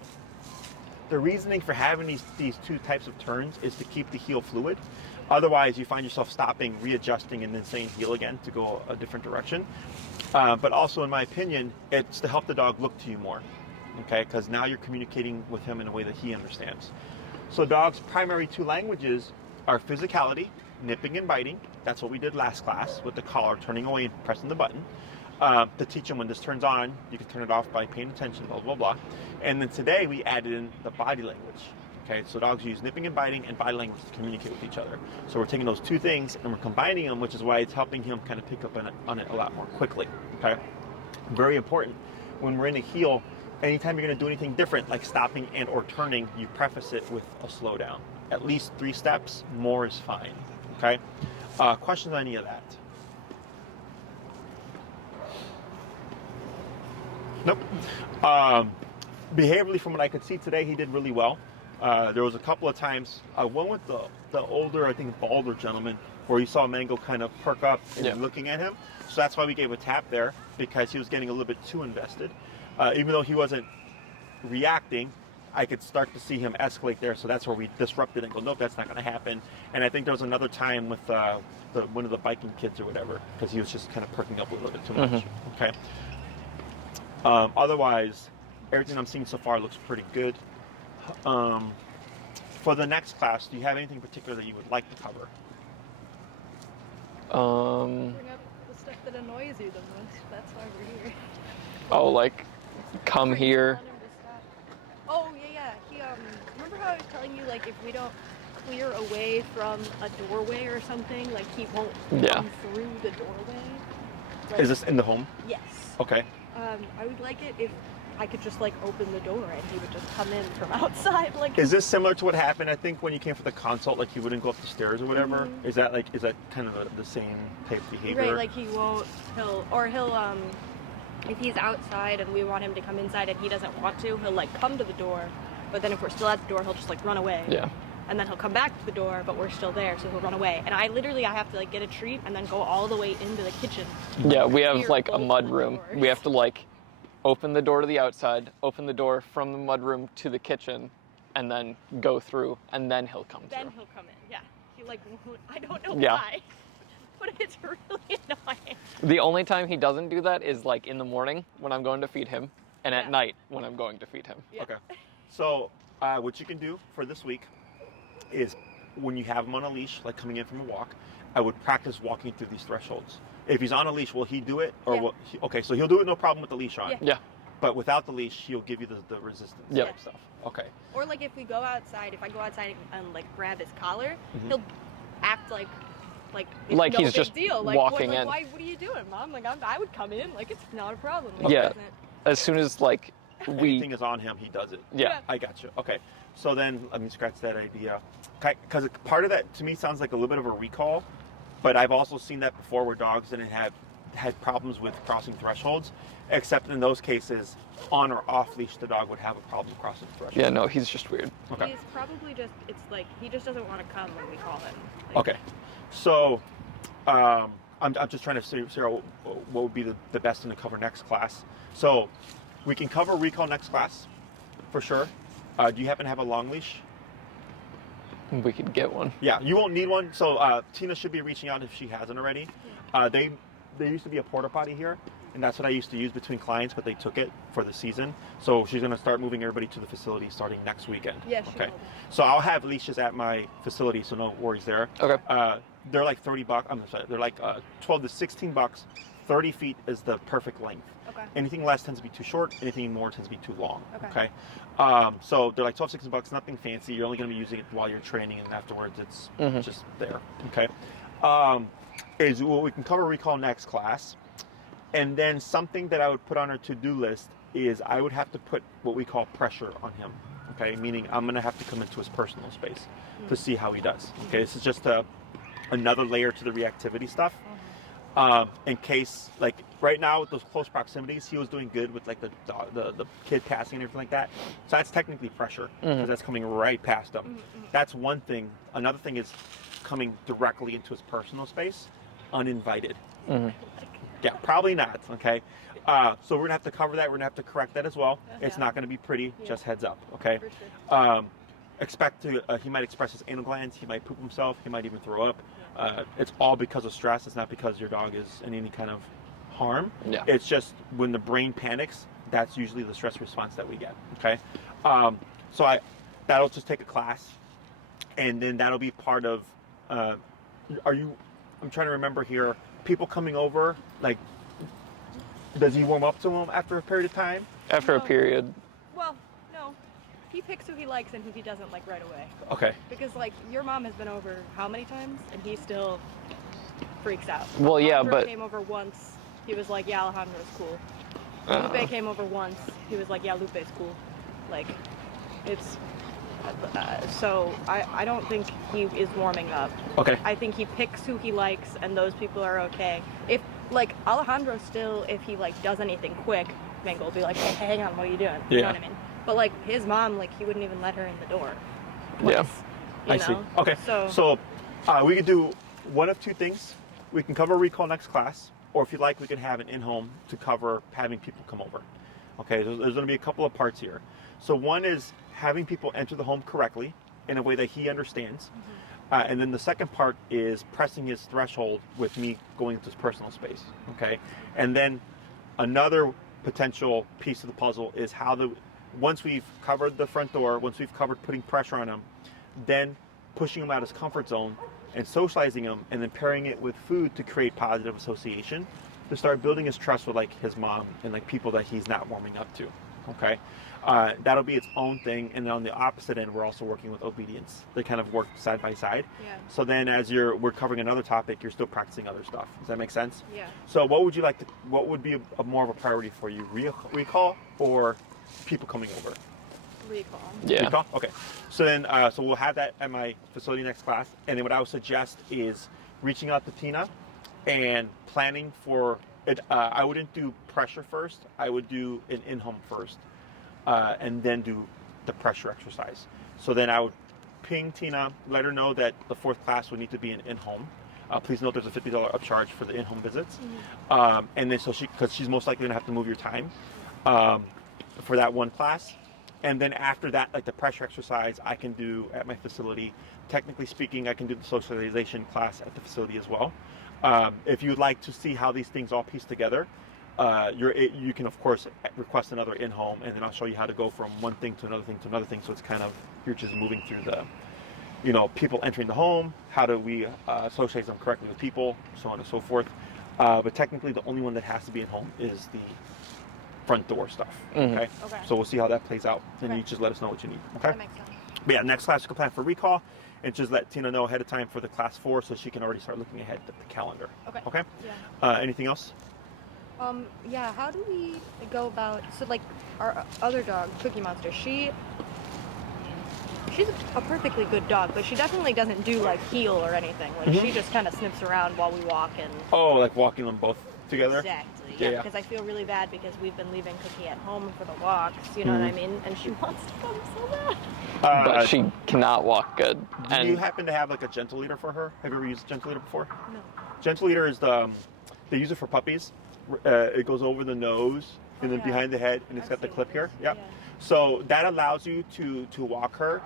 The reasoning for having these two types of turns is to keep the heel fluid. Otherwise, you find yourself stopping, readjusting, and then saying heel again to go a different direction. But also, in my opinion, it's to help the dog look to you more. Okay, because now you're communicating with him in a way that he understands. So dogs' primary 2 languages are physicality, nipping and biting. That's what we did last class with the collar, turning away and pressing the button. To teach him when this turns on, you can turn it off by paying attention, blah, blah, blah. And then today we added in the body language. Okay, so dogs use nipping and biting and body language to communicate with each other. So we're taking those 2 things and we're combining them, which is why it's helping him kind of pick up on it a lot more quickly. Okay, very important. When we're in a heel, anytime you're going to do anything different, like stopping and or turning, you preface it with a slowdown. At least 3 steps, more is fine. Okay. Questions on any of that? Nope. Behaviorally, from what I could see today, he did really well. There was a couple of times, one with the older, I think, balder gentleman, where you saw Mango kind of perk up and looking at him. So that's why we gave a tap there, because he was getting a little bit too invested. Even though he wasn't reacting, I could start to see him escalate there. So that's where we disrupted and go, nope, that's not going to happen. And I think there was another time with one of the biking kids or whatever, because he was just kind of perking up a little bit too much. Okay. Otherwise, everything I'm seeing so far looks pretty good. For the next class, do you have anything particular that you would like to cover? Bring up the stuff that annoys you the most. That's why we're here. Oh, like, come here. Oh, yeah. He, remember how I was telling you, like, if we don't clear away from a doorway or something, like, he won't come through the doorway? Like, Is this in the home? Yes. Okay. I would like it if I could just, like, open the door and he would just come in from outside. Like, is this similar to what happened, I think, when you came for the consult, like, you wouldn't go up the stairs or whatever? Is that kind of the same type of behavior? Right, like, he won't, he'll, if he's outside and we want him to come inside and he doesn't want to, he'll, like, come to the door, but then if we're still at the door, he'll just, like, run away. Yeah. And then he'll come back to the door, but we're still there, so he'll run away. And I have to, like, get a treat and then go all the way into the kitchen. Yeah, we have, like, a mud room. We have to, like, open the door to the outside, open the door from the mud room to the kitchen, and then go through, and then he'll come through. Then he'll come in, yeah. He, like, won't, I don't know why, but it's really annoying. The only time he doesn't do that is, like, in the morning when I'm going to feed him, and at night when I'm going to feed him. Yeah. Okay. So, what you can do for this week is when you have him on a leash, like coming in from a walk, I would practice walking through these thresholds. If he's on a leash, will he do it? Or will he, okay, so he'll do it no problem with the leash on. Yeah. But without the leash, he'll give you the resistance type stuff. Okay. Or, like, if we go outside, if I go outside and like, grab his collar, he'll act like it's Like no he's big just deal. Like, walking what, in. Why, what are you doing, Mom? Like, I would come in. Like, it's not a problem. Like, Yeah. it doesn't- As soon as, like, Anything is on him, he does it. Yeah. I got you. Okay. So then let me scratch that idea. Because part of that to me sounds like a little bit of a recall, but I've also seen that before where dogs didn't have had problems with crossing thresholds, except in those cases, on or off leash, the dog would have a problem crossing the threshold. Yeah, no, he's just weird. Okay. He's probably just, it's like, he just doesn't want to come when we call him. Like, Okay. So I'm just trying to figure out what would be the best thing to cover next class. So we can cover recall next class, for sure. Do you happen to have a long leash? We could get one. Yeah, you won't need one. So Tina should be reaching out if she hasn't already. There used to be a porta potty here, and that's what I used to use between clients, but they took it for the season. So she's going to start moving everybody to the facility starting next weekend. Yeah, she Okay. will. So I'll have leashes at my facility, so no worries there. Okay. They're like $30. I'm sorry, they're like 12 to 16 bucks. 30 feet is the perfect length. Okay. Anything less tends to be too short. Anything more tends to be too long. Okay. So they're like 12, 16 bucks. Nothing fancy. You're only going to be using it while you're training, and afterwards it's just there. Okay. Is what we can cover recall next class, and then something that I would put on our to-do list is I would have to put what we call pressure on him. Okay, meaning I'm going to have to come into his personal space to see how he does. Okay, this is just another layer to the reactivity stuff. In case, like right now with those close proximities, he was doing good with like the kid passing and everything like that. So that's technically pressure because that's coming right past him. That's one thing. Another thing is coming directly into his personal space, uninvited. Yeah, probably not. Okay. So we're gonna have to cover that. We're gonna have to correct that as well. It's not gonna be pretty. Just heads up. Okay. For sure. Expect to he might express his anal glands. He might poop himself. He might even throw up. It's all because of stress. It's not because your dog is in any kind of harm. Yeah. It's just when the brain panics, that's usually the stress response that we get. Okay. So that'll just take a class, and then that'll be part of. I'm trying to remember here. People coming over, like, does he warm up to them after a period of time? After a period. Well, no. He picks who he likes and who he doesn't like right away. Okay. Because, like, your mom has been over how many times? And he still freaks out. Well, yeah, Alejandro but came over once. He was like, yeah, Alejandro's cool. Lupe came over once. He was like, yeah, Lupe's cool. Like, it's So I don't think he is warming up. Okay. I think he picks who he likes, and those people are okay. If like Alejandro still, if he like does anything quick, Mango will be like, hey, hang on, what are you doing? You know what I mean? But like his mom, like he wouldn't even let her in the door. Yeah. I see. Okay. So we could do one of two things. We can cover recall next class, or if you'd like, we can have an in-home to cover having people come over. Okay, there's going to be a couple of parts here. So one is having people enter the home correctly in a way that he understands. And then the second part is pressing his threshold with me going into his personal space. Okay, and then another potential piece of the puzzle is how once we've covered the front door, once we've covered putting pressure on him, then pushing him out of his comfort zone and socializing him, and then pairing it with food to create positive association, to start building his trust with like his mom and like people that he's not warming up to. Okay, that'll be its own thing. And then on the opposite end, we're also working with obedience. They kind of work side by side. Yeah. So then as we're covering another topic, you're still practicing other stuff. Does that make sense? Yeah. So what would be a more of a priority for you, recall or people coming over? Recall. Yeah. Recall? Okay. So then, so we'll have that at my facility next class. And then what I would suggest is reaching out to Tina and planning for it. I wouldn't do pressure first. I would do an in-home first, and then do the pressure exercise. So then I would ping Tina, let her know that the 4th class would need to be an in-home. Please note there's a $50 upcharge for the in-home visits. And then because she's most likely gonna have to move your time for that one class. And then after that, like the pressure exercise, I can do at my facility. Technically speaking, I can do the socialization class at the facility as well. If you'd like to see how these things all piece together, you can of course request another in-home, and then I'll show you how to go from one thing to another thing to another thing. So it's kind of, you're just moving through the, people entering the home, how do we socialize them correctly with people, so on and so forth. But technically the only one that has to be in home is the front door stuff. Okay. So we'll see how that plays out, and you just let us know what you need. Okay. That makes sense. But yeah, next class you can plan for recall, and just let Tina know ahead of time for the class 4, so she can already start looking ahead at the calendar. Okay. Okay. Yeah. Anything else? Yeah. How do we go about? So like our other dog, Cookie Monster, she's a perfectly good dog, but she definitely doesn't do like heel or anything. Like she just kind of sniffs around while we walk and. Oh, like walking them both together. Exactly. Yeah. Because I feel really bad because we've been leaving Cookie at home for the walks. You know what I mean? And she wants to come so bad. But she cannot walk good. Do you happen to have like a gentle leader for her? Have you ever used a gentle leader before? No. Gentle leader is they use it for puppies. It goes over the nose and then behind the head, and it's got the clip here. Yep. Yeah. So that allows you to walk her,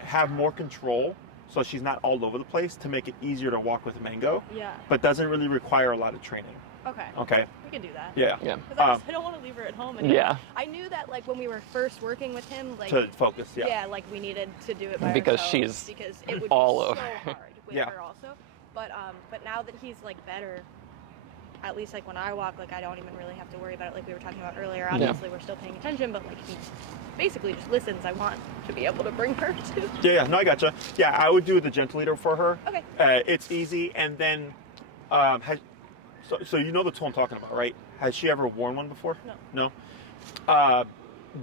have more control, so she's not all over the place, to make it easier to walk with Mango. Yeah. But doesn't really require a lot of training. Okay. Okay. We can do that. Yeah. Yeah. Because I don't want to leave her at home anymore. Yeah. I knew that like when we were first working with him, like to focus. Yeah. Yeah, like we needed to do it by Because ourselves she's because it would all be over. so hard with her also. But now that he's like better, at least like when I walk, like I don't even really have to worry about it. Like we were talking about earlier. Obviously, we're still paying attention, but like he basically just listens. I want to be able to bring her to. Yeah. No, I gotcha. Yeah, I would do the gentle leader for her. Okay. It's easy, and then so you know the tool I'm talking about, right? Has she ever worn one before? No. No.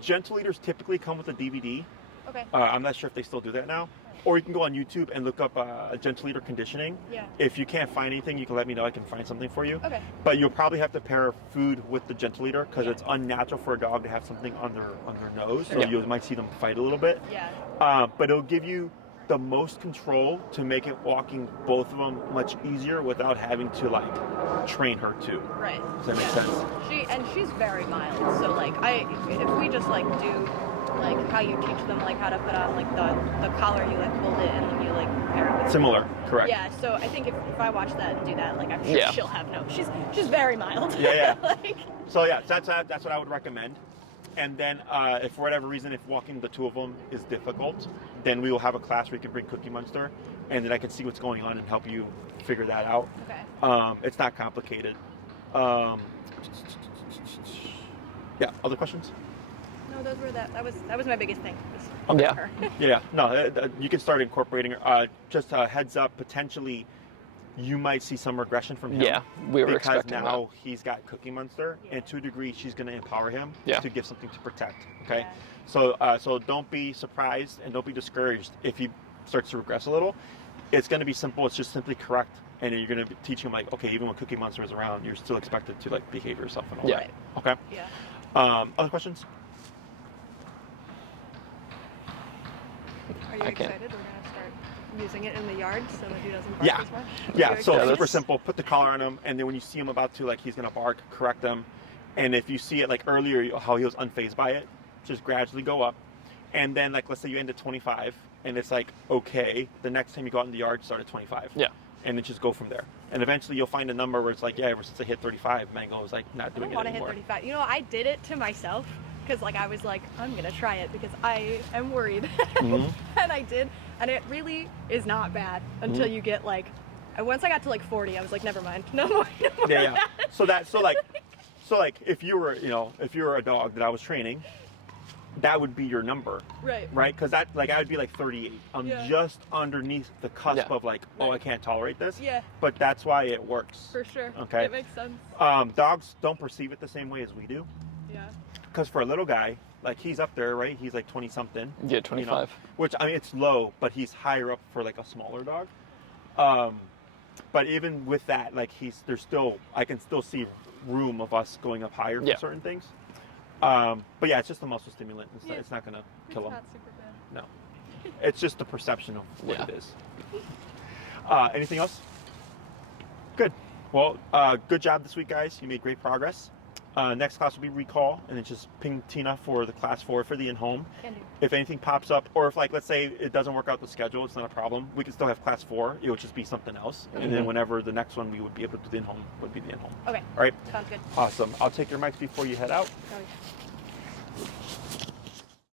Gentle leaders typically come with a DVD. Okay. I'm not sure if they still do that now. Or you can go on YouTube and look up gentle leader conditioning. Yeah. If you can't find anything, you can let me know. I can find something for you. Okay. But you'll probably have to pair food with the gentle leader, because it's unnatural for a dog to have something on their nose. So you might see them fight a little bit. Yeah. But it'll give you the most control to make it walking both of them much easier without having to like train her too. Right. Does that make sense? She's very mild. So like if we just like do like how you teach them like how to put on like the collar, you like hold it and then you like pair it with Similar, correct. Yeah, so I think if I watch that and do that, like I'm sure she'll have she's very mild. Yeah. Like, so yeah, that's what I would recommend. And then if for whatever reason, if walking the two of them is difficult, then we will have a class where you can bring Cookie Monster, and then I can see what's going on and help you figure that out. Okay. It's not complicated. Yeah, other questions? No, that was my biggest thing. Yeah. Yeah, no, you can start incorporating her. Just a heads up, potentially you might see some regression from him. Yeah, we were because expecting now he's got Cookie Monster, Yeah. and to a degree, she's going to empower him Yeah. to give something to protect. Okay, Yeah. so don't be surprised and don't be discouraged if he starts to regress a little. It's going to be simple. It's just simply correct, and you're going to teach him like, okay, even when Cookie Monster is around, you're still expected to like behave yourself and all Yeah. that. Okay. Yeah. Other questions? Are you I can't. excited? We're gonna start using it in the yard so that he doesn't bark Yeah. as much. Yeah, Are you so excited? super simple. Put the collar on him, and then when you see him about to, like, he's going to bark, correct him. And if you see it, like, earlier, how he was unfazed by it, just gradually go up. And then, like, let's say you end at 25, and it's like, okay, the next time you go out in the yard, start at 25. Yeah. And then just go from there. And eventually you'll find a number where it's like, yeah, ever since I hit 35, Mango was, like, not I don't doing it want to hit anymore. 35. You know, I did it to myself because, like, I was like, I'm gonna try it because I am worried, Mhm. and I did, and it really is not bad until Mhm. you get like. And once I got to like 40, I was like, never mind, no more. Yeah, yeah. So like, if you were a dog that I was training, that would be your number. Right. Right? Because that, like, I would be like 38. I'm Yeah. just underneath the cusp Yeah. of like, oh, I can't tolerate this. Yeah, But that's why it works. for sure. Okay. It makes sense. Dogs don't perceive it the same way as we do. Yeah. Because for a little guy, like, he's up there, right? He's like 20 something. Yeah, 25. Which, I mean, it's low, but he's higher up for like a smaller dog. But even with that, like, I can still see room of us going up higher for Yeah. certain things. But yeah, it's just a muscle stimulant. Yeah. It's not gonna kill him. Not super bad. No. It's just the perception of what Yeah. it is. Anything else? Good. Well, good job this week, guys. You made great progress. Next class will be recall, and then just ping Tina for the class 4 for the in-home. Can do. If anything pops up, or if, like, let's say it doesn't work out the schedule, it's not a problem. We can still have class 4. It would just be something else. And then Mhm. whenever the next one we would be able to do the in-home would be the in-home. Okay. All right. Sounds good. Awesome. I'll take your mics before you head out. Okay.